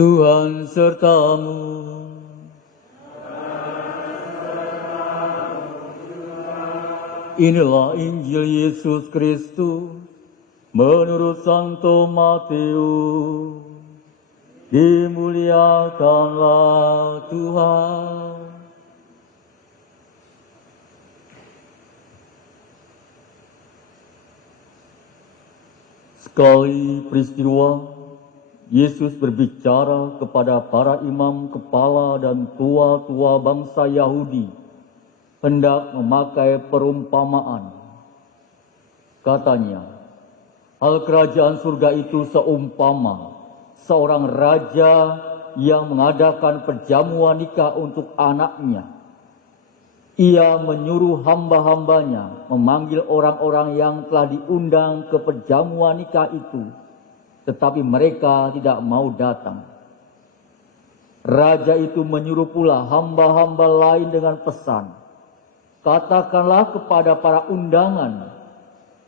Tuhan sertamu. Inilah Injil Yesus Kristus menurut Santo Matius. Dimuliakanlah Tuhan. Sekali peristiwa, Yesus berbicara kepada para imam kepala dan tua-tua bangsa Yahudi, hendak memakai perumpamaan. Katanya, hal kerajaan surga itu seumpama seorang raja yang mengadakan perjamuan nikah untuk anaknya. Ia menyuruh hamba-hambanya memanggil orang-orang yang telah diundang ke perjamuan nikah itu, tetapi mereka tidak mau datang. Raja itu menyuruh pula hamba-hamba lain dengan pesan, katakanlah kepada para undangan,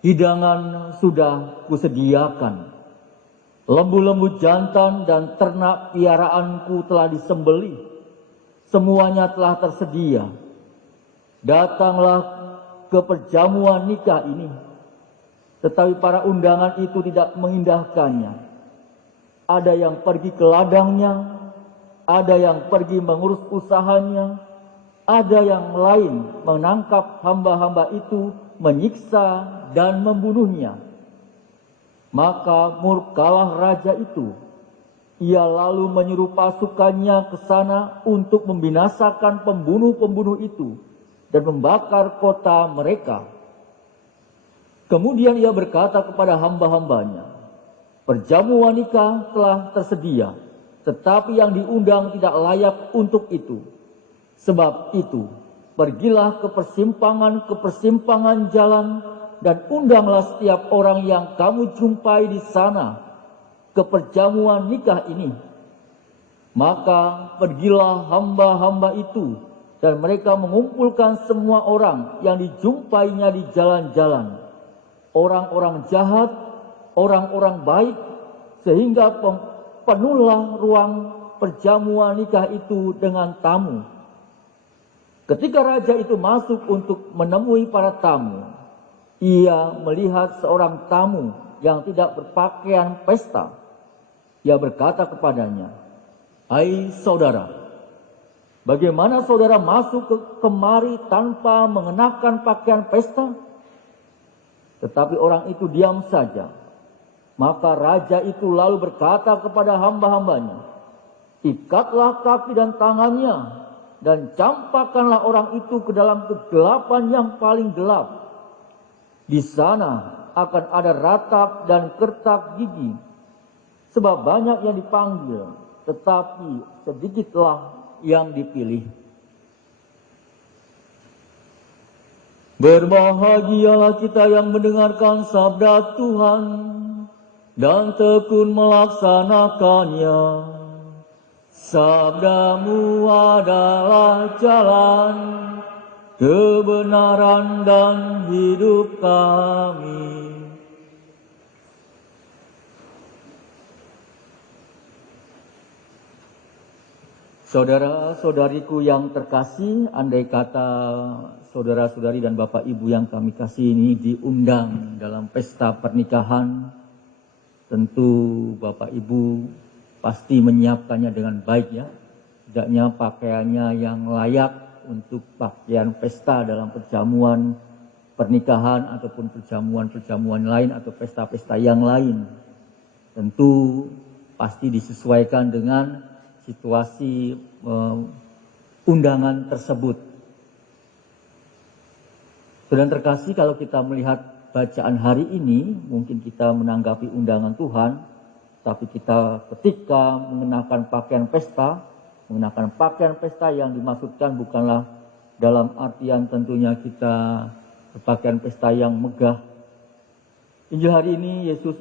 hidangan sudah kusediakan. Lembu-lembu jantan dan ternak piaraanku telah disembelih. Semuanya telah tersedia. Datanglah ke perjamuan nikah ini. Tetapi para undangan itu tidak mengindahkannya. Ada yang pergi ke ladangnya, ada yang pergi mengurus usahanya, ada yang lain menangkap hamba-hamba itu, menyiksa dan membunuhnya. Maka murkalah raja itu. Ia lalu menyuruh pasukannya ke sana untuk membinasakan pembunuh-pembunuh itu dan membakar kota mereka. Kemudian ia berkata kepada hamba-hambanya, perjamuan nikah telah tersedia, tetapi yang diundang tidak layak untuk itu. Sebab itu, pergilah ke persimpangan jalan dan undanglah setiap orang yang kamu jumpai di sana ke perjamuan nikah ini. Maka pergilah hamba-hamba itu dan mereka mengumpulkan semua orang yang dijumpainya di jalan-jalan, orang-orang jahat, orang-orang baik, sehingga penuhlah ruang perjamuan nikah itu dengan tamu. Ketika raja itu masuk untuk menemui para tamu, ia melihat seorang tamu yang tidak berpakaian pesta. Ia berkata kepadanya, "Hai saudara, bagaimana saudara masuk kemari tanpa mengenakan pakaian pesta?" Tetapi orang itu diam saja. Maka raja itu lalu berkata kepada hamba-hambanya, "Ikatlah kaki dan tangannya, dan campakkanlah orang itu ke dalam kegelapan yang paling gelap. Di sana akan ada ratap dan kertak gigi, sebab banyak yang dipanggil, tetapi sedikitlah yang dipilih." Berbahagialah kita yang mendengarkan sabda Tuhan dan tekun melaksanakannya. Sabdamu adalah jalan, kebenaran dan hidup kami. Saudara-saudariku yang terkasih, andai kata saudara-saudari dan bapak ibu yang kami kasih ini diundang dalam pesta pernikahan, tentu bapak ibu pasti menyiapkannya dengan baik ya. Tidaknya pakaiannya yang layak untuk pakaian pesta dalam perjamuan pernikahan ataupun perjamuan-perjamuan lain atau pesta-pesta yang lain. Tentu pasti disesuaikan dengan situasi undangan tersebut. Saudara terkasih, kalau kita melihat bacaan hari ini, mungkin kita menanggapi undangan Tuhan, tapi kita ketika mengenakan pakaian pesta yang dimaksudkan bukanlah dalam artian tentunya kita berpakaian pesta yang megah. Injil hari ini Yesus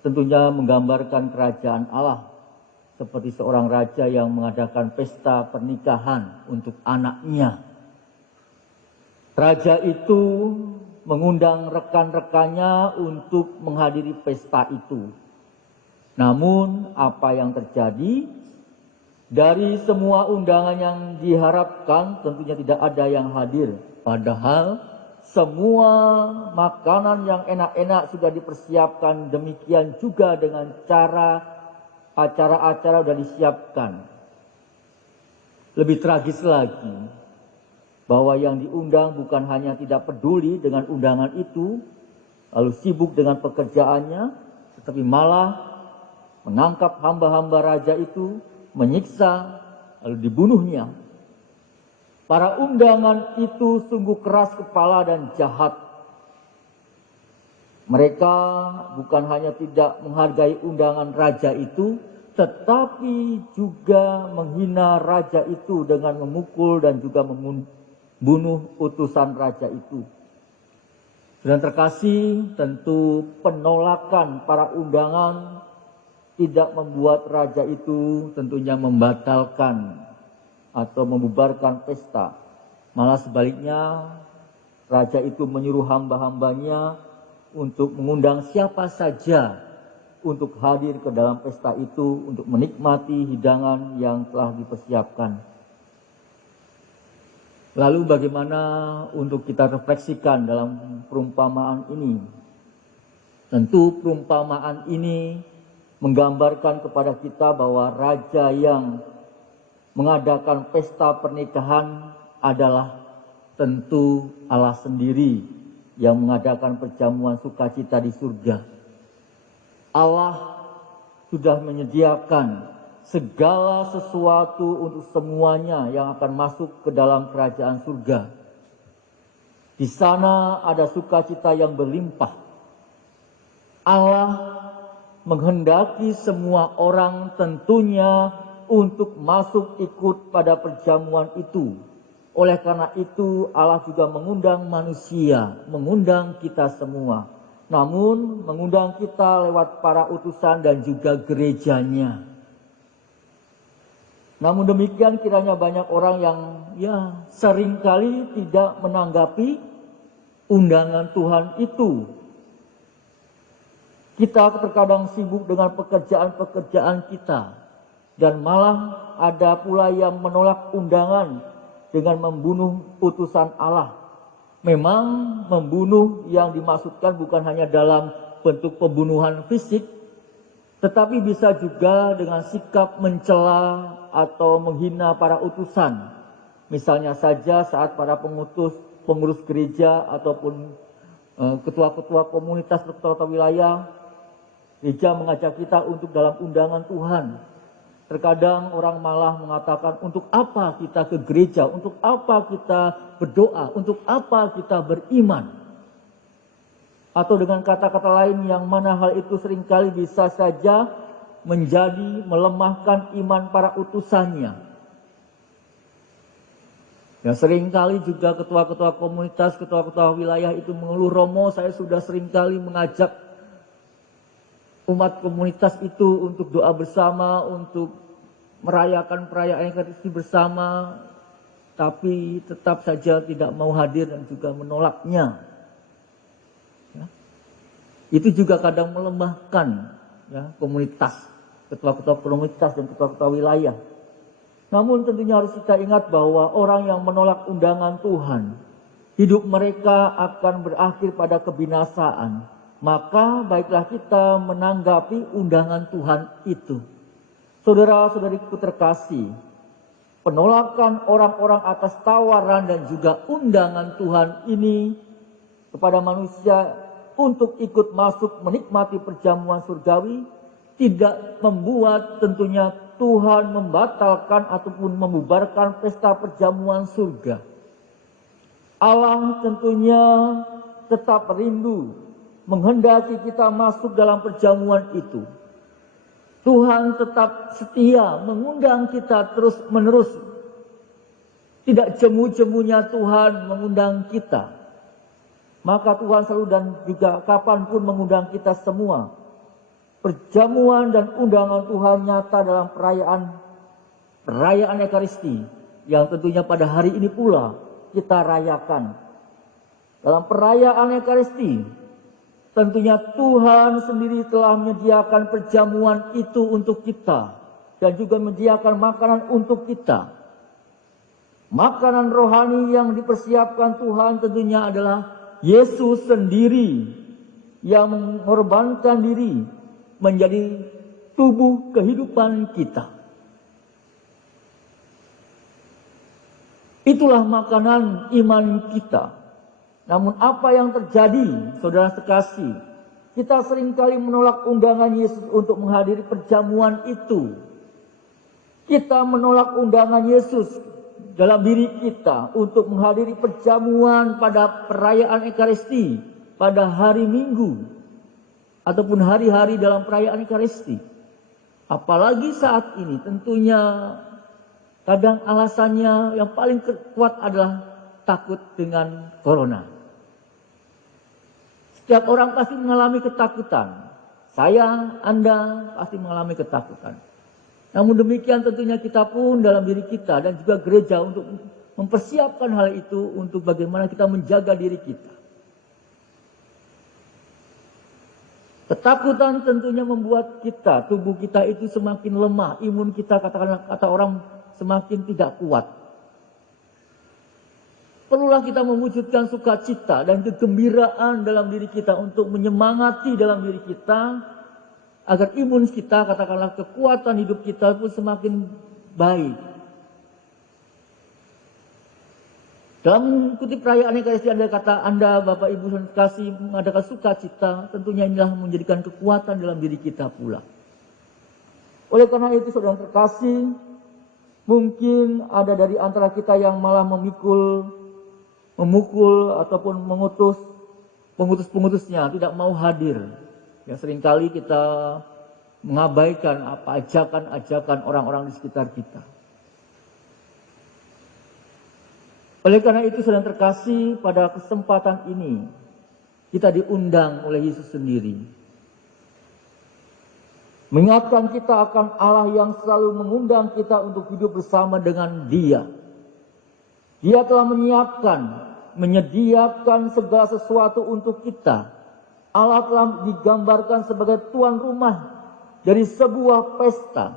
tentunya menggambarkan kerajaan Allah seperti seorang raja yang mengadakan pesta pernikahan untuk anaknya. Raja itu mengundang rekan-rekannya untuk menghadiri pesta itu. Namun apa yang terjadi? Dari semua undangan yang diharapkan tentunya tidak ada yang hadir. Padahal semua makanan yang enak-enak sudah dipersiapkan, demikian juga dengan cara acara-acara sudah disiapkan. Lebih tragis lagi, bahwa yang diundang bukan hanya tidak peduli dengan undangan itu, lalu sibuk dengan pekerjaannya, tetapi malah menangkap hamba-hamba raja itu, menyiksa, lalu dibunuhnya. Para undangan itu sungguh keras kepala dan jahat. Mereka bukan hanya tidak menghargai undangan raja itu, tetapi juga menghina raja itu dengan memukul dan juga membunuh utusan raja itu. Dan terkasih, tentu penolakan para undangan tidak membuat raja itu tentunya membatalkan atau membubarkan pesta. Malah sebaliknya, raja itu menyuruh hamba-hambanya untuk mengundang siapa saja untuk hadir ke dalam pesta itu untuk menikmati hidangan yang telah dipersiapkan. Lalu bagaimana untuk kita refleksikan dalam perumpamaan ini? Tentu perumpamaan ini menggambarkan kepada kita bahwa raja yang mengadakan pesta pernikahan adalah tentu Allah sendiri yang mengadakan perjamuan sukacita di surga. Allah sudah menyediakan segala sesuatu untuk semuanya yang akan masuk ke dalam kerajaan surga. Di sana ada sukacita yang berlimpah. Allah menghendaki semua orang tentunya untuk masuk ikut pada perjamuan itu. Oleh karena itu Allah juga mengundang manusia, mengundang kita semua. Namun mengundang kita lewat para utusan dan juga gerejanya. Namun demikian kiranya banyak orang yang seringkali tidak menanggapi undangan Tuhan itu. Kita terkadang sibuk dengan pekerjaan-pekerjaan kita. Dan malah ada pula yang menolak undangan dengan membunuh utusan Allah. Memang membunuh yang dimaksudkan bukan hanya dalam bentuk pembunuhan fisik, tetapi bisa juga dengan sikap mencela atau menghina para utusan. Misalnya saja saat para pengurus gereja ataupun ketua-ketua komunitas, ketua-ketua wilayah, gereja mengajak kita untuk dalam undangan Tuhan. Terkadang orang malah mengatakan, untuk apa kita ke gereja, untuk apa kita berdoa, untuk apa kita beriman. Atau dengan kata-kata lain yang mana hal itu seringkali bisa saja menjadi melemahkan iman para utusannya. Ya, seringkali juga ketua-ketua komunitas, ketua-ketua wilayah itu mengeluh, Romo, saya sudah seringkali mengajak umat komunitas itu untuk doa bersama, untuk merayakan perayaan Ekaristi bersama, tapi tetap saja tidak mau hadir dan juga menolaknya. Ya. Itu juga kadang melemahkan komunitas, ketua-ketua komunitas dan ketua-ketua wilayah. Namun tentunya harus kita ingat bahwa orang yang menolak undangan Tuhan, hidup mereka akan berakhir pada kebinasaan. Maka baiklah kita menanggapi undangan Tuhan itu. Saudara-saudariku terkasih, penolakan orang-orang atas tawaran dan juga undangan Tuhan ini kepada manusia untuk ikut masuk menikmati perjamuan surgawi tidak membuat tentunya Tuhan membatalkan ataupun membubarkan pesta perjamuan surga. Allah tentunya tetap rindu menghendaki kita masuk dalam perjamuan itu. Tuhan tetap setia mengundang kita terus menerus. Tidak jemu-jemunya Tuhan mengundang kita. Maka Tuhan selalu dan juga kapanpun mengundang kita semua. Perjamuan dan undangan Tuhan nyata dalam perayaan Ekaristi. Yang tentunya pada hari ini pula kita rayakan. Dalam perayaan Ekaristi, Tentunya Tuhan sendiri telah menyediakan perjamuan itu untuk kita dan juga menyediakan makanan untuk kita. Makanan rohani yang dipersiapkan Tuhan tentunya adalah Yesus sendiri yang mengorbankan diri menjadi tubuh kehidupan kita. Itulah makanan iman kita. Namun apa yang terjadi, saudara sekasih, kita seringkali menolak undangan Yesus untuk menghadiri perjamuan itu. Kita menolak undangan Yesus dalam diri kita untuk menghadiri perjamuan pada perayaan Ekaristi, pada hari Minggu, ataupun hari-hari dalam perayaan Ekaristi. Apalagi saat ini tentunya kadang alasannya yang paling kuat adalah takut dengan corona. Setiap orang pasti mengalami ketakutan. Saya, Anda pasti mengalami ketakutan. Namun demikian tentunya kita pun dalam diri kita dan juga gereja untuk mempersiapkan hal itu untuk bagaimana kita menjaga diri kita. Ketakutan tentunya membuat kita, tubuh kita itu semakin lemah. Imun kita kata orang semakin tidak kuat. Perlulah kita mewujudkan sukacita dan kegembiraan dalam diri kita untuk menyemangati dalam diri kita agar imun kita, katakanlah kekuatan hidup kita pun semakin baik. Dalam mengikuti perayaan Ekaristi Anda Bapak Ibu kasih mengadakan sukacita, tentunya inilah menjadikan kekuatan dalam diri kita pula. Oleh karena itu saudara terkasih, mungkin ada dari antara kita yang malah memukul ataupun mengutus pengutus-pengutusnya tidak mau hadir. Yang seringkali kita mengabaikan apa ajakan-ajakan orang-orang di sekitar kita. Oleh karena itu saudara terkasih, pada kesempatan ini kita diundang oleh Yesus sendiri. Mengingatkan kita akan Allah yang selalu mengundang kita untuk hidup bersama dengan Dia. Dia telah menyediakan segala sesuatu untuk kita. Allah telah digambarkan sebagai tuan rumah dari sebuah pesta.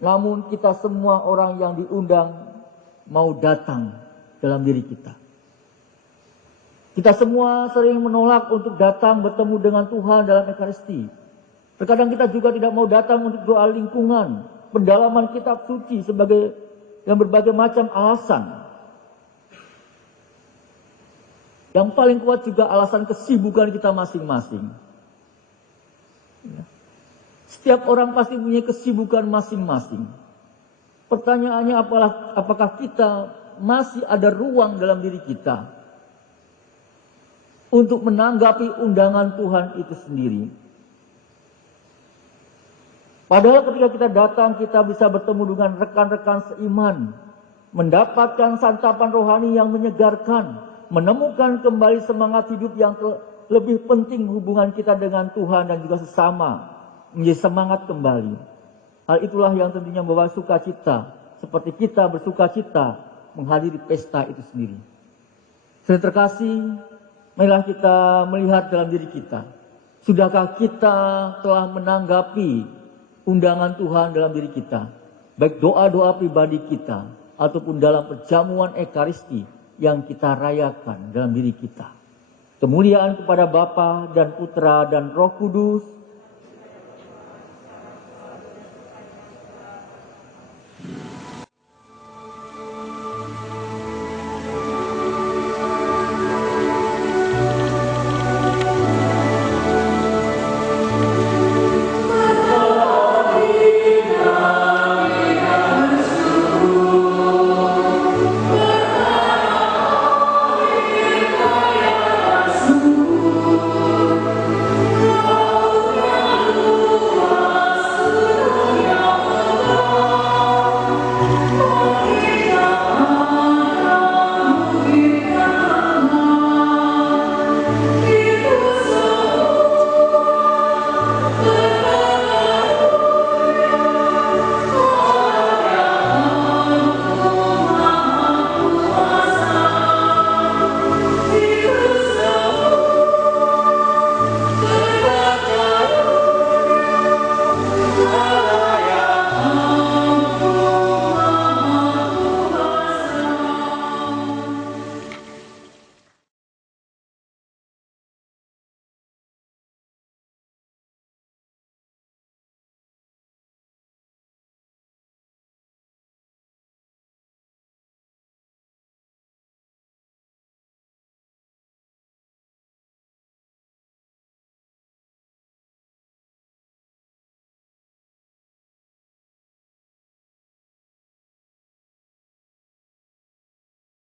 Namun kita semua orang yang diundang mau datang dalam diri kita. Kita semua sering menolak untuk datang bertemu dengan Tuhan dalam Ekaristi. Terkadang kita juga tidak mau datang untuk doa lingkungan, pendalaman kitab suci sebagai yang berbagai macam alasan. Yang paling kuat juga alasan kesibukan kita masing-masing. Setiap orang pasti punya kesibukan masing-masing. Pertanyaannya apakah kita masih ada ruang dalam diri kita untuk menanggapi undangan Tuhan itu sendiri. Padahal ketika kita datang, kita bisa bertemu dengan rekan-rekan seiman, mendapatkan santapan rohani yang menyegarkan, menemukan kembali semangat hidup yang lebih penting hubungan kita dengan Tuhan dan juga sesama, menjadi semangat kembali. Hal itulah yang tentunya membawa sukacita, seperti kita bersukacita menghadiri pesta itu sendiri. Saudara terkasih, marilah kita melihat dalam diri kita. Sudahkah kita telah menanggapi undangan Tuhan dalam diri kita? Baik doa-doa pribadi kita, ataupun dalam perjamuan Ekaristi yang kita rayakan dalam diri kita. Kemuliaan kepada Bapa dan Putra dan Roh Kudus,